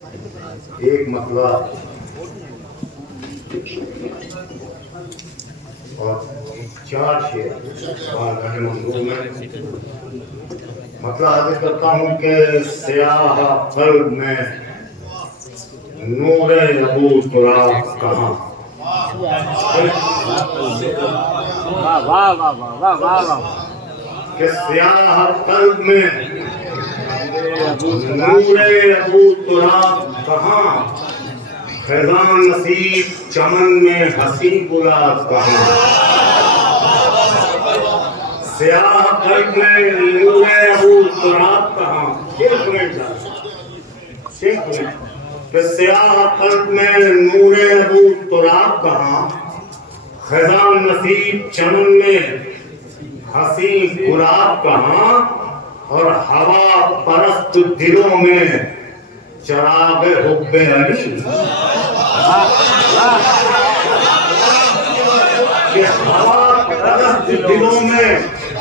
ایک مطلب اور چار شعر بارگاہ منظور میں مطلب عرض کرتا ہوں کہ سیاہ قلب میں نور ابو تراب کہاں. کہ سیاہ قلب میں نور ابو تراب کہاں, خزان نصیب چمن میں حسین گلاب کہاں. سیاہ قلب میں نور ابو تراب کہاں. کہ سیاہ قلب میں نور ابو تراب کہاں, خزان نصیب چمن میں حسین گلاب کہاں, اور ہوا پرست دلوں میں چراغ حب علی. کہ ہوا پرست دلوں میں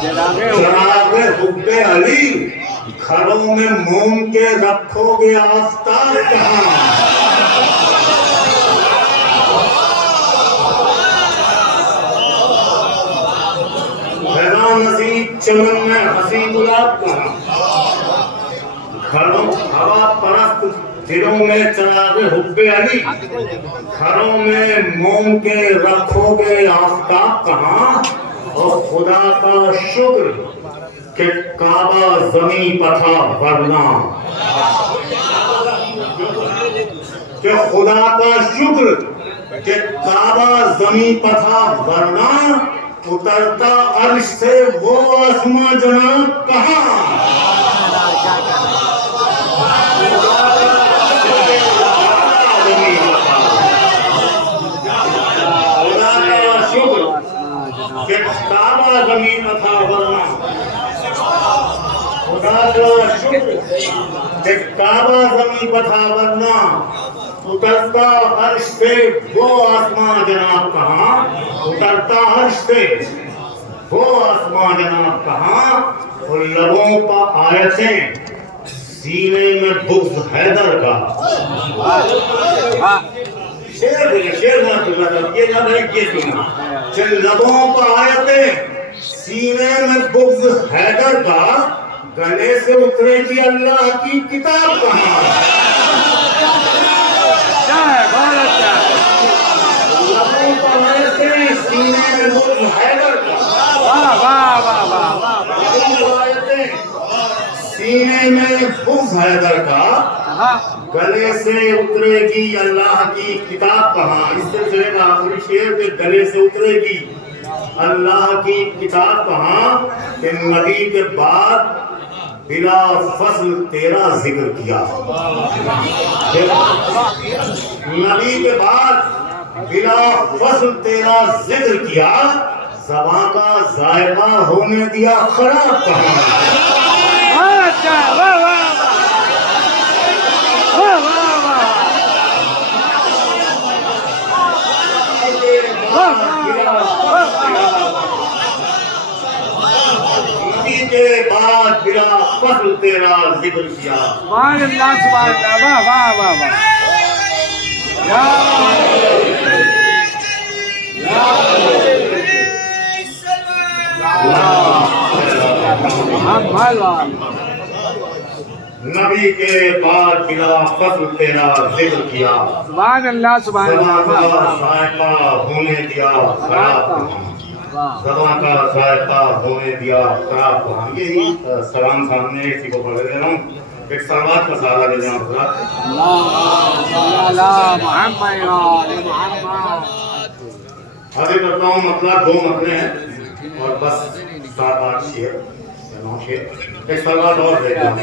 چراغ حب علی, گھروں میں موم کے رکھو گے آفتاب کہاں. خزان نصیب چمن میں حسین گلاب کہاں, گھروں ہوا پرست دلوں میں چراغ حب علی, گھروں میں موم کے رکھو گے آفتاب کہاں. اور خدا کا شکر کہ کعبہ زمین پر تھا ورنہ, کہ خدا کا شکر کہ کعبہ زمین پر تھا ورنہ, اترتا عرش سے وہ آسماں جناب کہاں. خدا کا شکر کہ کعبہ زمین پر تھا ورنہ, خدا کا شکر کہ کعبہ زمین پر تھا ورنہ, اترتا عرش سے وہ آسماں جناب کہاں. اترتا عرش سے وہ آسماں جناب کہاں. اور لبوں پر آیتیں سینے میں بغض حیدر کا. شعر یہ نہ رہے یہ سنا کہ لبوں پر آیتیں سینے میں بغض حیدر کا, گلے سے اترے گی اللہ کی کتاب کہاں. لبوں پر آیتیں سینے میں بغض حیدر کا, سینے میں بغض حیدر کا, گلے سے اترے گی اللہ کی کتاب کہاں. اس سلسلے کا آخری شعر کہ گلے سے اترے گی اللہ کی کتاب کہاں. کہ نبی کے بعد بلا فصل تیرا ذکر کیا. نبی کے بعد بلا فصل تیرا ذکر کیا, زباں کا ذائقہ ہونے دیا خراب کہاں. نبی کے بعد بلا فصل تیرا ذکر کیا. سبحان اللہ سبحان اللہ, واہ واہ واہ واہ. نبی کے بعد بلا فصل تیرا ذکر کیا. سبحان اللہ سبحان اللہ, ذائقہ ہونے دیا خراب کہاں. زباں کا ذائقہ ہونے دیا خراب کہاں. یہی سلام سامنے اسی کو پڑھ دے رہا ہوں. ایک سلوات کا سہارا دے جاؤں. ابھی کرتا ہوں مطلب دو مطلب ہیں اور بس 7-8 شعر یا 9 شعر. ایک سلوات اور دے جاؤں.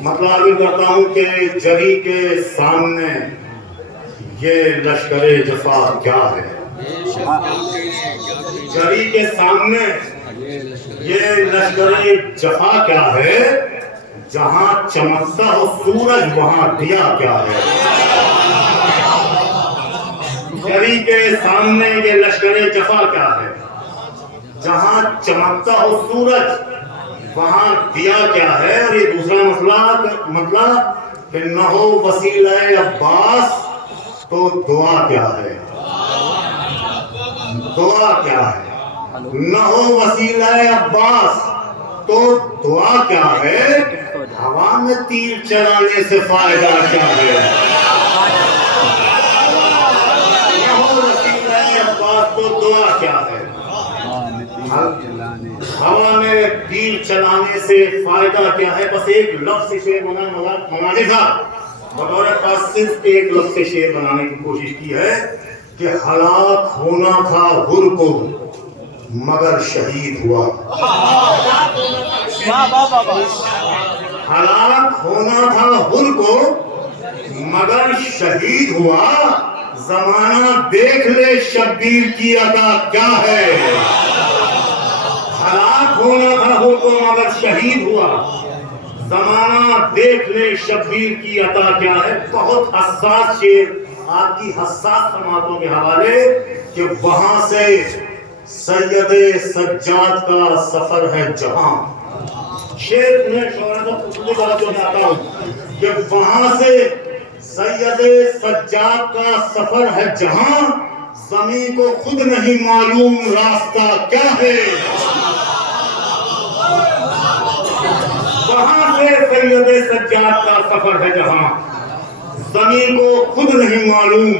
مطلب ابھی کرتا ہوں کہ جری کے سامنے یہ لشکر جفا کیا ہے. جری کے سامنے یہ لشکر جفا کیا ہے, جہاں چمکتا ہو سورج وہاں دیا کیا ہے. جری کے سامنے یہ لشکر جفا کیا ہے, جہاں چمکتا ہو سورج وہاں دیا کیا ہے؟ اور یہ دوسرا مطلب کہ نہ ہو وسیلہ عباس تو دعا کیا ہے؟ دعا کیا ہے؟ نہ ہو وسیلہ عباس تو دعا کیا ہے؟ ہوا میں تیر چلانے سے فائدہ کیا ہے؟ نہ ہو وسیلہ عباس تو دعا کیا ہے؟ ہوا میں تیر چلانے سے فائدہ کیا ہے؟ بس ایک لفظ سے شعر بنانے تھا، بطور خاص صرف ایک لفظ سے شعر بنانے کی کوشش کی ہے کہ ہلاک ہونا تھا حر کو مگر شہید ہوا۔ ہلاک ہونا تھا حر کو مگر شہید ہوا، زمانہ دیکھ لے شبیر کی عطا کیا ہے۔ ہلاک ہونا تھا حر کو مگر شہید ہوا، زمانہ دیکھ لے شبیر کی عطا کیا ہے۔ بہت حساس شعر آپ کی حساس سماعتوں کے حوالے کہ وہاں سے سید سجاد کا سفر ہے جہاں، شعر میں شعرا کو خصوصی بات جو چاہتا ہوں کہ وہاں سے سید سجاد کا سفر ہے جہاں، زمین کو خود نہیں معلوم راستہ کیا ہے۔ وہاں سے سید سجاد کا سفر ہے جہاں، زمین کو خود نہیں معلوم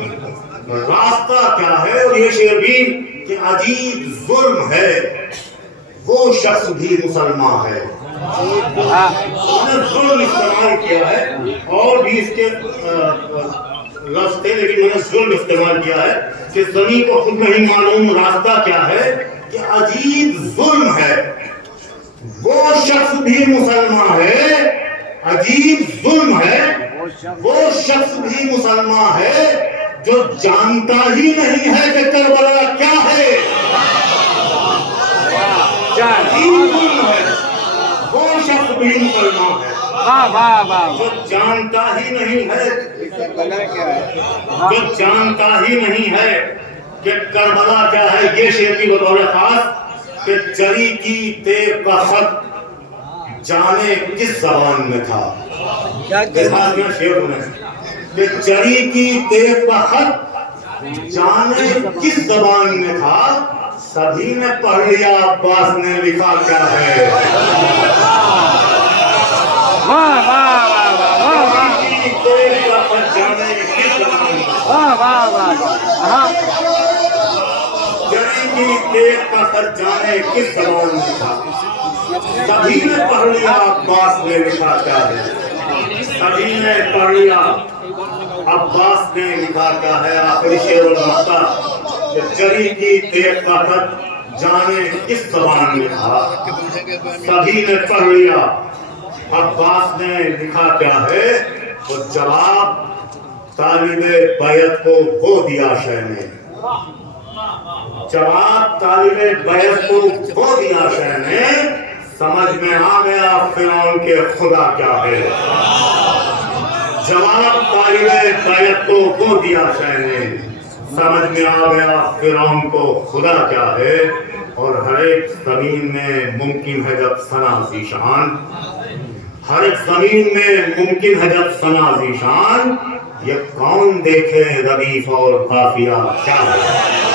راستہ کیا ہے۔ اور یہ شعر بھی کہ عجیب ظلم ہے وہ شخص بھی مسلمان ہے، انہوں نے ظلم استعمال کیا ہے، اور بھی اس کے لفظ تھے لیکن میں نے ظلم استعمال کیا ہے کہ زمین کو خود نہیں معلوم راستہ کیا ہے، کہ عجیب ظلم ہے وہ شخص بھی مسلمان ہے، عجیب ظلم ہے وہ شخص بھی مسلمان ہے جو جانتا ہی نہیں ہے کہ کربلا کیا ہے۔ عجیب ظلم ہے وہ شخص بھی مسلمان ہے جو جانتا ہی نہیں ہے کہ کربلا کیا ہے۔ یہ شعر کی بطور خاص کہ جری کی تیر کا خط جانے کس زبان میں تھا، کہ جری کی تیر کا خط جانے کس زبان میں تھا، سبھی نے پڑھ لیا عباس نے لکھا کیا ہے۔ جری کی تیر کا خط جانے کس زبان میں تھا، جری کی تیر کا خط جانے کس زبان میں تھا، سبھی نے پڑھ لیا عباس نے لکھا کیا ہے۔ سبھی نے پڑھ لیا عباس نے لکھا کیا ہے۔ آخری شعر المقطع کہ جری کی تیر کا خط جانے کس زبان میں تھا، سبھی نے پڑھ لیا عباس نے لکھا کیا ہے۔ اور جواب طالب بیعت کو وہ دیا شہ نے، جواب طالب بیعت کو وہ دیا شہ نے، سمجھ میں آ گیا فرعون کے خدا کیا ہے۔ جواب طالب بیعت کو وہ دیا شہ نے، سمجھ میں آ گیا فرعون کو خدا کیا ہے۔ اور ہر ایک زمین میں ممکن ہے جب ثنا ذیشان، ہر ایک زمین میں ممکن ہے جب ثنا ذیشان، یہ کون دیکھے ردیف اور قافیہ کیا ہے۔